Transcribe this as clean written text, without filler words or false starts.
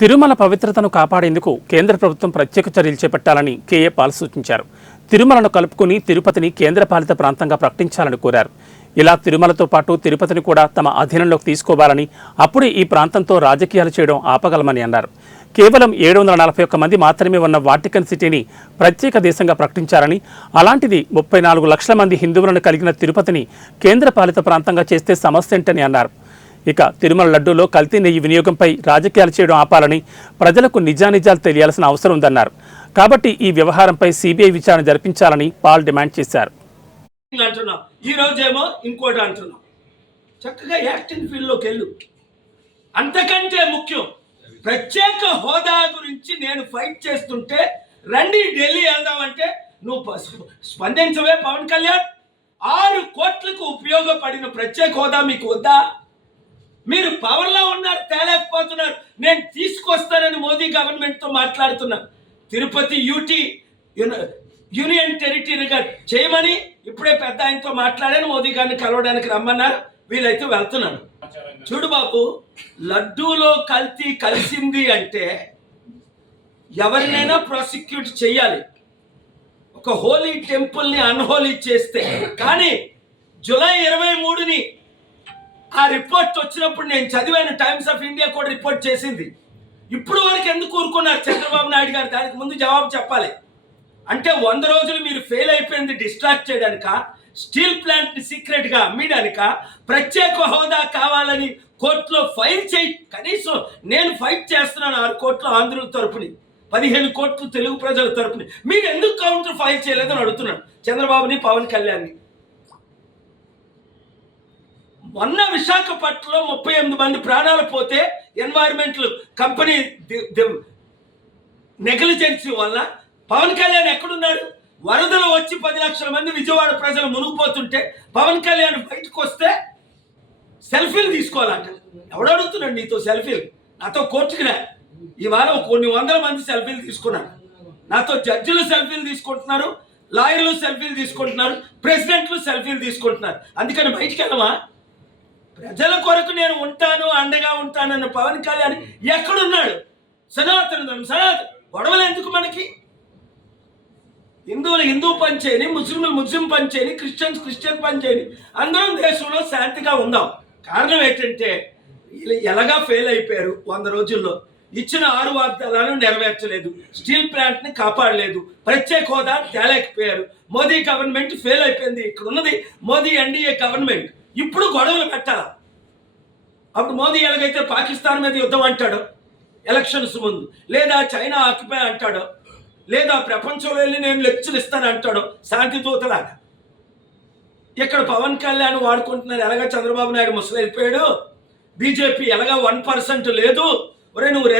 తిరుమల పవిత్రతను కాపాడేందుకు కేంద్ర ప్రభుత్వం ప్రత్యేక చర్యలు చేపట్టాలని కేఏ పాల్ సూచించారు. తిరుమలను కలుపుకుని తిరుపతిని కేంద్రపాలిత ప్రాంతంగా ప్రకటించాలని కోరారు. ఇలా తిరుమలతో పాటు తిరుపతిని కూడా తమ అధీనంలోకి తీసుకోవాలని, అప్పుడే ఈ ప్రాంతంతో రాజకీయాలు చేయడం ఆపగలమని అన్నారు. కేవలం 741 మంది మాత్రమే ఉన్న వాటికన్ సిటీని ప్రత్యేక దేశంగా ప్రకటించారని, అలాంటిది 34 లక్షల మంది హిందువులను కలిగిన తిరుపతిని కేంద్రపాలిత ప్రాంతంగా చేస్తే సమస్య ఏంటని అన్నారు. ఇక తిరుమల లడ్డూలో కల్తీ నెయ్యి వినియోగంపై రాజకీయాలు చేయడం ఆపాలని, ప్రజలకు నిజానిజాలు తెలియాల్సిన అవసరం ఉందన్నారు. కాబట్టి ఈ వ్యవహారంపై సిబిఐ విచారణ జరిపించాలని పాల్ డిమాండ్ చేశారు. ఈ రోజేమో ఇంకోటి అంటున్నాం. చక్కగా యాక్టింగ్ ఫీల్డ్లోకి వెళ్ళు. అంతకంటే ముఖ్యం, ప్రత్యేక హోదా గురించి నేను ఫైట్ చేస్తుంటే రండి ఢిల్లీ వెళ్దామంటే నువ్వు స్పందించవే పవన్ కళ్యాణ్. 6 కోట్లకు ఉపయోగపడిన ప్రత్యేక హోదా మీకు వద్దా? మీరు పవర్లో ఉన్నారు, తేలేకపోతున్నారు. నేను తీసుకొస్తానని మోదీ గవర్నమెంట్తో మాట్లాడుతున్నాను. తిరుపతి యూనియన్ టెరిటరీగా చేయమని ఇప్పుడే పెద్ద ఆయనతో మాట్లాడాను. మోదీ గారిని కలవడానికి రమ్మన్నారు. వీలైతే వెళ్తున్నాను. చూడు బాబు, లడ్డూలో కల్తీ కలిసింది అంటే ఎవరినైనా ప్రాసిక్యూట్ చేయాలి. ఒక హోలీ టెంపుల్ని అన్హోలీ చేస్తే. కానీ జూలై 23ని ఆ రిపోర్ట్ వచ్చినప్పుడు నేను చదివాను. టైమ్స్ ఆఫ్ ఇండియా కూడా రిపోర్ట్ చేసింది. ఇప్పుడు వరకు ఎందుకు ఊరుకున్నారు చంద్రబాబు నాయుడు గారు? దానికి ముందు జవాబు చెప్పాలి. అంటే 100 రోజులు మీరు ఫెయిల్ అయిపోయింది డిస్ట్రాక్ట్ చేయడానిక, స్టీల్ ప్లాంట్ని సీక్రెట్గా అమ్మడానిక, ప్రత్యేక హోదా కావాలని కోర్టులో ఫైల్ చేయి. కనీసం నేను ఫైట్ చేస్తున్నాను 6 కోట్ల ఆంధ్రుల తరపుని, 15 కోట్లు తెలుగు ప్రజల తరపుని. మీరు ఎందుకు కౌంటర్ ఫైల్ చేయలేదని అడుగుతున్నాను చంద్రబాబుని, పవన్ కళ్యాణ్ని. మొన్న విశాఖపట్నంలో 38 మంది ప్రాణాలు పోతే ఎన్వైర్మెంటల్ కంపెనీ నెగ్లిజెన్సీ వల్ల పవన్ కళ్యాణ్ ఎక్కడున్నాడు? వరదలు వచ్చి 10 లక్షల మంది విజయవాడ ప్రజలు మునిగిపోతుంటే పవన్ కళ్యాణ్ బయటకు వస్తే సెల్ఫీలు తీసుకోవాలంట. ఎవడు అడుగుతున్నాడు నీతో సెల్ఫీలు? నాతో కోర్టుకి రా. ఇవాళ కొన్ని వందల మంది సెల్ఫీలు తీసుకున్నారు. నాతో జడ్జిలు సెల్ఫీలు తీసుకుంటున్నారు, లాయర్లు సెల్ఫీలు తీసుకుంటున్నారు, ప్రెసిడెంట్లు సెల్ఫీలు తీసుకుంటున్నారు. అందుకని బయటికి వెళ్ళమా? ప్రజల కొరకు నేను ఉంటాను, అండగా ఉంటానన్న పవన్ కళ్యాణ్ ఎక్కడున్నాడు? సనాతన గొడవలు ఎందుకు మనకి? హిందువులు హిందూ పని చేయని, ముస్లింలు ముస్లిం పని చేయని, క్రిస్టియన్స్ క్రిస్టియన్ పని చేయని, అందరం దేశంలో శాంతిగా ఉందాం. కారణం ఏంటంటే ఎలాగా ఫెయిల్ అయిపోయారు. 100 రోజుల్లో ఇచ్చిన 6 వాగ్దానాలను నెరవేర్చలేదు, స్టీల్ ప్లాంట్ని కాపాడలేదు, ప్రత్యేక హోదా తేలేకపోయారు. మోదీ గవర్నమెంట్ ఫెయిల్ అయిపోయింది. ఇక్కడ ఉన్నది మోదీ ఎన్డీఏ గవర్నమెంట్. ఇప్పుడు గొడవలు పెట్టాలా? అప్పుడు మోదీ ఎలాగైతే పాకిస్తాన్ మీద యుద్ధం అంటాడో ఎలక్షన్స్ ముందు, లేదా చైనా ఆక్యుపై అంటాడో, లేదా ప్రపంచంలో వెళ్ళి నేను లెక్చర్ ఇస్తాను అంటాడో శాంతి దూతలాగా, ఇక్కడ పవన్ కళ్యాణ్ వాడుకుంటున్నారు. ఎలాగా చంద్రబాబు నాయుడు ముసలి వెళ్ళిపోయాడు, బీజేపీ ఎలాగా 1% లేదు. ఒరే నువ్వు